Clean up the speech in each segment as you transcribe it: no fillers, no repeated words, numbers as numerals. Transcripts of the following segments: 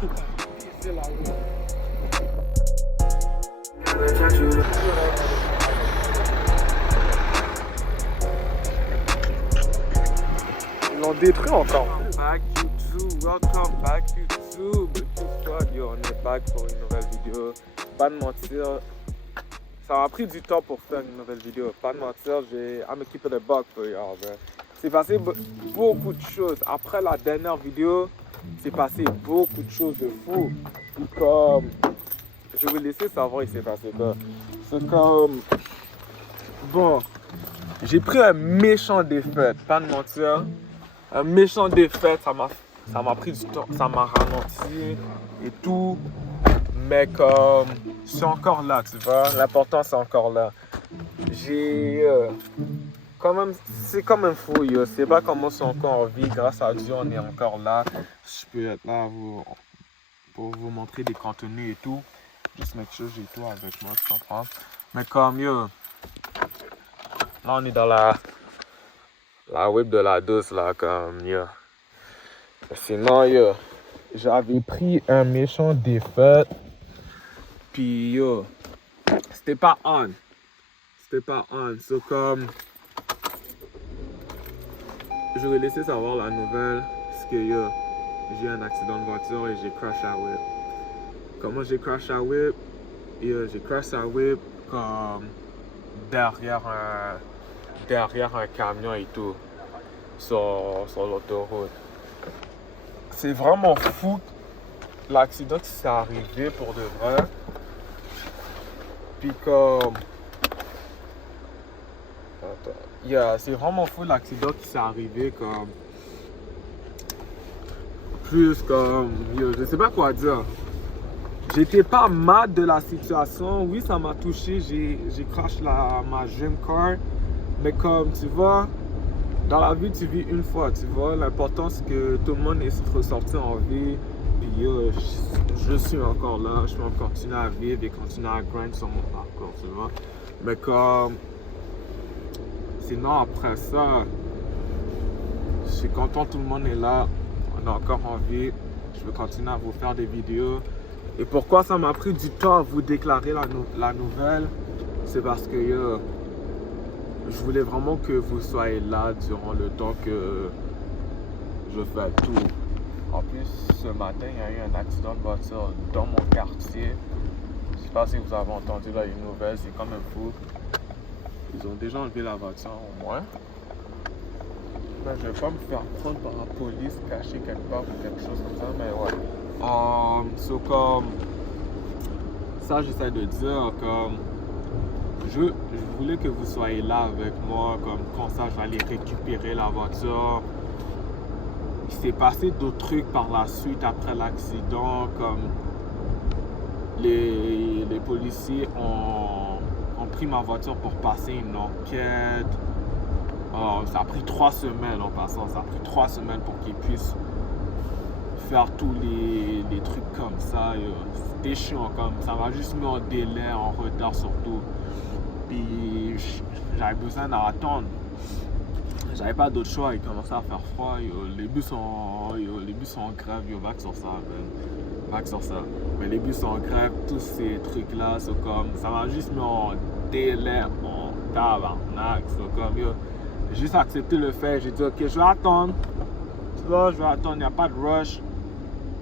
C'est la route. Ils l'ont détruit encore. Back YouTube, welcome back YouTube. Yo, on est back pour une nouvelle vidéo. Pas de mentir, ça m'a pris du temps pour faire une nouvelle vidéo. Pas de mentir, I'm keep it a buck for y'all, bro. C'est passé beaucoup de choses. Après la dernière vidéo, c'est passé beaucoup de choses de fou. Comme, je vais laisser savoir il s'est passé quoi. C'est comme, bon, j'ai pris un méchant défaite, pas de mentir. Un méchant défaite, ça m'a pris du temps, ça m'a ralenti et tout. Mais comme, c'est encore là, tu vois. L'important, c'est encore là. C'est quand même fou, yo. C'est pas comment c'est encore en vie. Grâce à Dieu, on est encore là. Je peux être là pour vous montrer des contenus et tout. Juste make sure j'ai tout avec moi, tu comprends. Mais comme, yo, là, on est dans la whip de la douce, là, comme, yo. Sinon, yo, j'avais pris un méchant défaite. Puis, yo, c'était pas on. C'était pas on. So, comme, je vais laisser savoir la nouvelle. Parce que, yo, j'ai eu un accident de voiture et j'ai crash à whip. Comment j'ai crash à whip? Yo, j'ai crash à whip comme derrière un camion et tout. Sur l'autoroute. C'est vraiment fou l'accident qui s'est arrivé pour de vrai. Puis comme... Attends. C'est vraiment fou l'accident qui s'est arrivé comme... Plus comme... je sais pas quoi dire. J'étais pas mad de la situation. Oui, ça m'a touché. J'ai crash ma dream car. Mais comme tu vois... Dans la vie, tu vis une fois, tu vois. L'important, c'est que tout le monde est ressorti en vie. Puis je suis encore là. Je peux continuer à vivre et continuer à grind sur mon parcours, tu vois. Mais comme... Sinon, après ça, je suis content, tout le monde est là. On est encore en vie. Je veux continuer à vous faire des vidéos. Et pourquoi ça m'a pris du temps à vous déclarer la nouvelle? C'est parce que... je voulais vraiment que vous soyez là durant le temps que je fais tout. En plus, ce matin, il y a eu un accident de voiture dans mon quartier. Je sais pas si vous avez entendu là une nouvelle, c'est quand même fou. Ils ont déjà enlevé la voiture au moins. Mais je vais pas me faire prendre par la police, caché quelque part ou quelque chose comme ça, mais ouais. So comme ça, j'essaie de dire comme je voulais que vous soyez là avec moi, comme ça je vais aller récupérer la voiture. Il s'est passé d'autres trucs par la suite après l'accident, comme les policiers ont pris ma voiture pour passer une enquête. Ça a pris 3 semaines en passant, ça a pris 3 semaines pour qu'ils puissent faire tous les trucs comme ça. C'était chiant, comme ça m'a juste mis en délai, en retard surtout. Puis j'avais besoin d'attendre. J'avais pas d'autre choix, il commençait à faire froid. Les bus sont en grève, back sur ça, back sur ça. Mais les bus sont en grève, tous ces trucs-là, c'est comme ça m'a juste mis en délai, en tabarnak. C'est comme j'ai juste accepté le fait, j'ai dit ok, je vais attendre. Tu vois, je vais attendre, il n'y a pas de rush.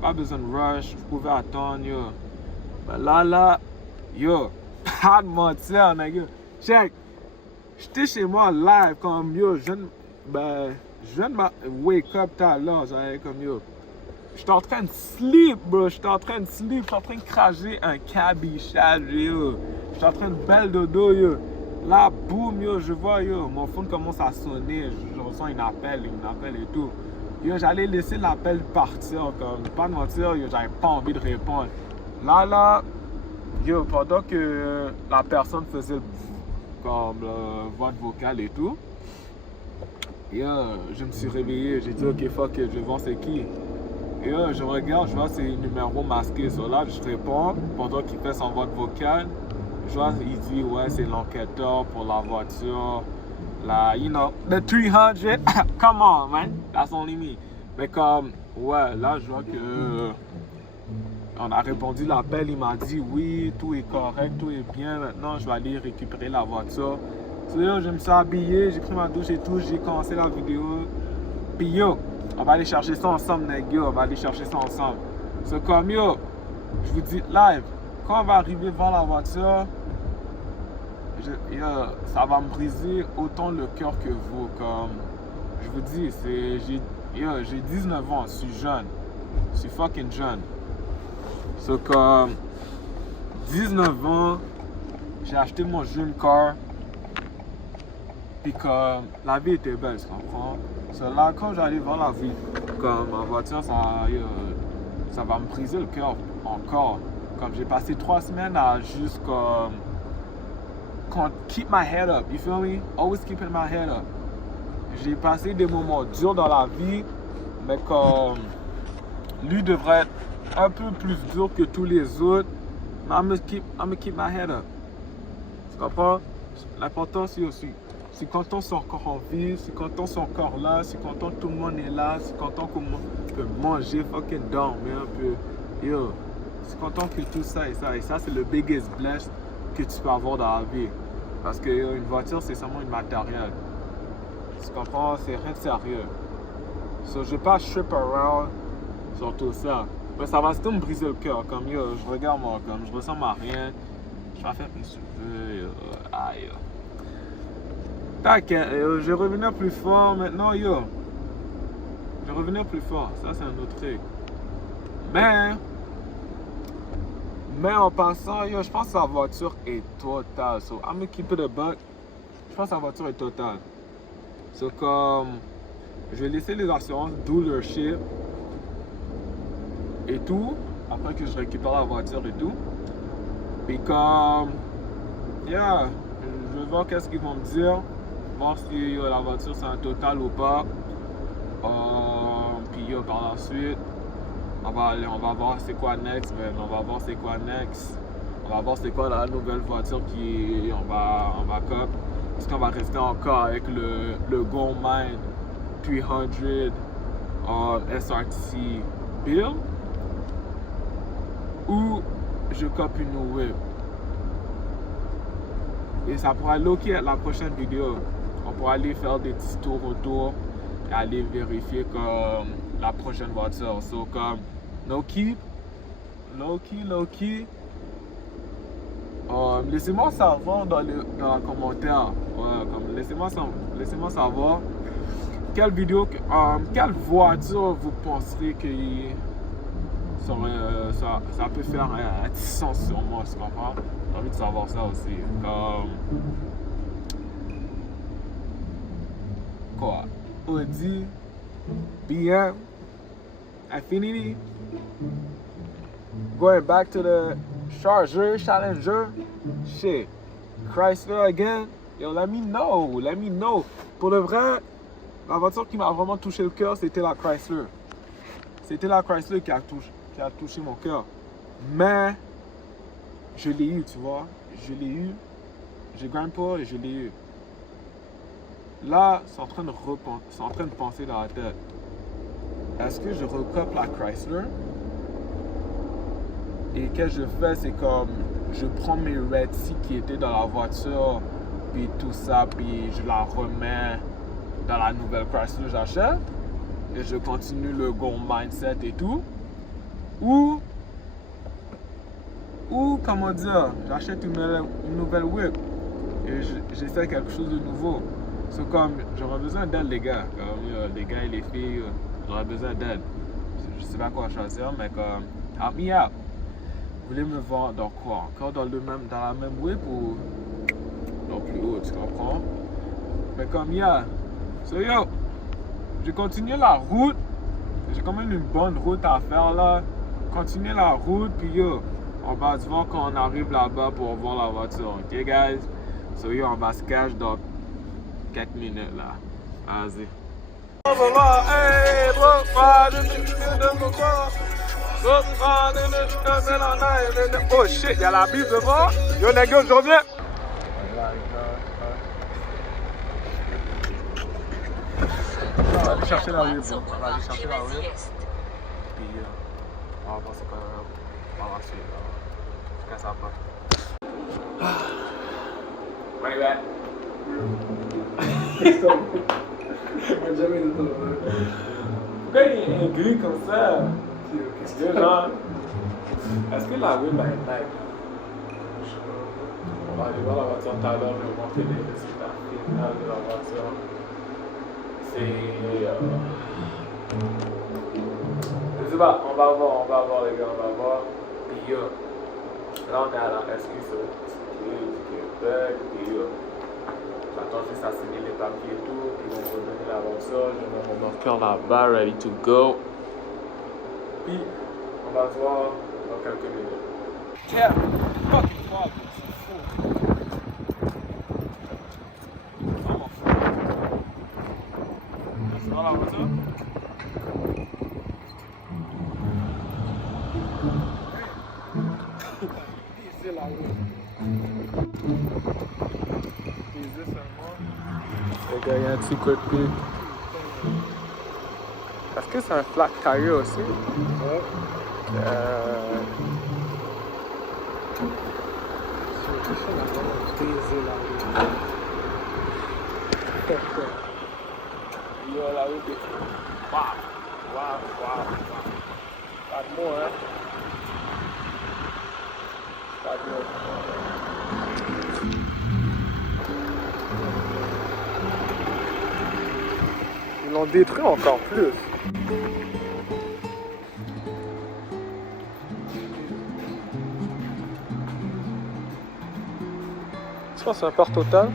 Pas besoin de rush, vous pouvez attendre, Mais là, pas de mentir, nègre. Check, j'étais chez moi live comme je viens de wake up tout à l'heure, j'avais comme j'étais en train de sleep, bro, j'étais en train de cracher un cabichage, j'étais en train de belle dodo, là, boum, je vois, mon phone commence à sonner, je reçois un appel et tout. J'allais laisser l'appel partir, comme, pas de mentir, j'avais pas envie de répondre. Là, pendant que la personne faisait comme voix vocale et tout, je me suis réveillé, j'ai dit ok fuck it, je vais voir c'est qui. Je regarde, je vois c'est numéro masqué, so là je réponds pendant qu'il fait son voix vocale. Je vois, il dit ouais c'est l'enquêteur pour la voiture, the 300, come on man, that's only me. Mais comme, ouais, là je vois que On a répondu l'appel, il m'a dit oui, tout est correct, tout est bien. Maintenant, je vais aller récupérer la voiture. So, yo, je me suis habillé, j'ai pris ma douche et tout, j'ai commencé la vidéo. Puis yo, on va aller chercher ça ensemble, nègre, yo, on va aller chercher ça ensemble. So, comme yo, je vous dis live, quand on va arriver devant la voiture, ça va me briser autant le cœur que vous. Comme je vous dis, j'ai 19 ans, je suis jeune. Je suis fucking jeune. So, comme 19 ans, j'ai acheté mon dream car. Puis comme la vie était belle, tu comprends? So, là, quand j'arrive voir la vie, comme ma voiture, ça va me briser le cœur encore. Comme j'ai passé 3 semaines à juste comme keep my head up, you feel me? Always keeping my head up. J'ai passé des moments durs dans la vie, mais comme lui devrait être un peu plus dur que tous les autres. Mais I'm gonna keep my head up. Tu comprends? L'important c'est aussi, je suis content c'est encore en vie, je suis content c'est encore là, je suis content tout le monde est là, je suis content qu'on peut manger, fucking dormir un peu. Yo, je suis content que tout ça et ça c'est le biggest bless que tu peux avoir dans la vie. Parce que une voiture c'est seulement une matériel. Tu comprends? C'est rien de sérieux. So, je vais pas strip around sur tout ça. Mais ça va surtout me briser le cœur. Comme yo, je regarde moi, comme je ressemble à rien. Je vais faire mes cheveux. Aïe. T'inquiète, je vais revenir plus fort maintenant, yo. Je vais revenir plus fort. Ça, c'est un autre truc. Mais en passant, yo, je pense que sa voiture est totale. So, I'm gonna keep it a buck. Je pense que sa voiture est totale. So, comme, je vais laisser les assurances do leur shit et tout, après que je récupère la voiture et tout. Puis comme, yeah, je vais voir qu'est-ce qu'ils vont me dire, voir si la voiture c'est un total ou pas. Puis par la suite, on va voir c'est quoi next, man. On va voir c'est quoi next. On va voir c'est quoi la nouvelle voiture on va cop. Est-ce qu'on va rester encore avec le Goldmine 300 SRT build ou je copie une whip? Et ça pourra loquer à la prochaine vidéo. On pourra aller faire des petits tours autour et aller vérifier comme la prochaine voiture. So comme low key. Laissez-moi savoir dans les commentaires. Ouais, comme laissez-moi savoir quelle voiture vous penserez que ça peut faire un petit sens sur moi, tu comprends? J'ai envie de savoir ça aussi. Comme quoi? Audi, BM, Infiniti, going back to the Charger, Challenger, shit, Chrysler again. Yo, let me know. Pour le vrai, la voiture qui m'a vraiment touché le cœur, c'était la Chrysler. C'était la Chrysler qui a touché mon cœur. Mais, je l'ai eu, tu vois. Je l'ai eu. J'ai grimpé pas et je l'ai eu. Là, c'est en train de penser dans la tête. Est-ce que je recope la Chrysler? Et qu'est-ce que je fais, c'est comme je prends mes Red Sea qui étaient dans la voiture, puis tout ça, puis je la remets dans la nouvelle Chrysler que j'achète, et je continue le Gold Mindset et tout. Ou comment dire, j'achète une nouvelle whip et j'essaie quelque chose de nouveau. C'est comme, j'aurais besoin d'aide les gars, comme les gars et les filles, j'aurais besoin d'aide. Je sais pas quoi choisir, mais comme, help me out. Vous voulez me voir dans quoi? Encore dans la même whip ou dans plus haut, tu comprends? Mais comme so yo, j'ai continué la route. J'ai quand même une bonne route à faire là. Continuer la route, puis yo, on va se voir quand on arrive là-bas pour voir la voiture. Ok guys? So yo, on va se cacher dans 4 minutes là. Vas-y. Oh shit, y'a la bise devant. Yo les gars, je reviens. On va aller chercher la whip. Puis On va passer quand même par la suite. Quand ça va. Money back. Jamais de temps. Pourquoi il est aigri comme ça? Qu'est-ce que genre? Est-ce que la rue va être live? On va aller voir la voiture tout à l'heure, je vais montrer les résultats finaux de la voiture. C'est. Je sais pas, on va voir les gars, on va voir. Puis là on est à la SQ sur du Québec, puis j'attends juste à signer les papiers et tout, puis ils vont me redonner la voiture, je mets mon marqueur là-bas, ready to go. Puis on va se voir dans quelques minutes. Yeah, fucking problem, c'est fou. Vraiment fou. C'est dans la voiture? C'est la rue. Baiser seulement. Les gars, il y a un petit coup de pied. Est-ce que c'est un flat tire aussi? Ouais. C'est ça la rue. Baiser la rue. Yo, la route est... Waouh! Pas de mots, hein? Pas de mots. Ils l'ont détruit encore plus. Ça, c'est un port total.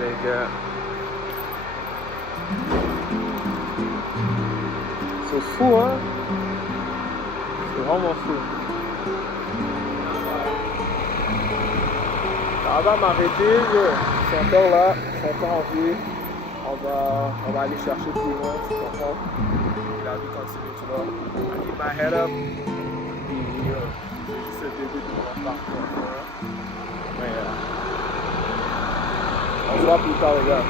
Les gars. C'est fou, hein? C'est vraiment fou. Ça va m'arrêter, ils sont encore là, ils sont encore en vie. On va aller chercher plus loin, tu comprends? La vie continue, tu vois. I keep my head up. Puis, c'est juste le début de mon parcours. Mais, on se voit plus tard, les gars.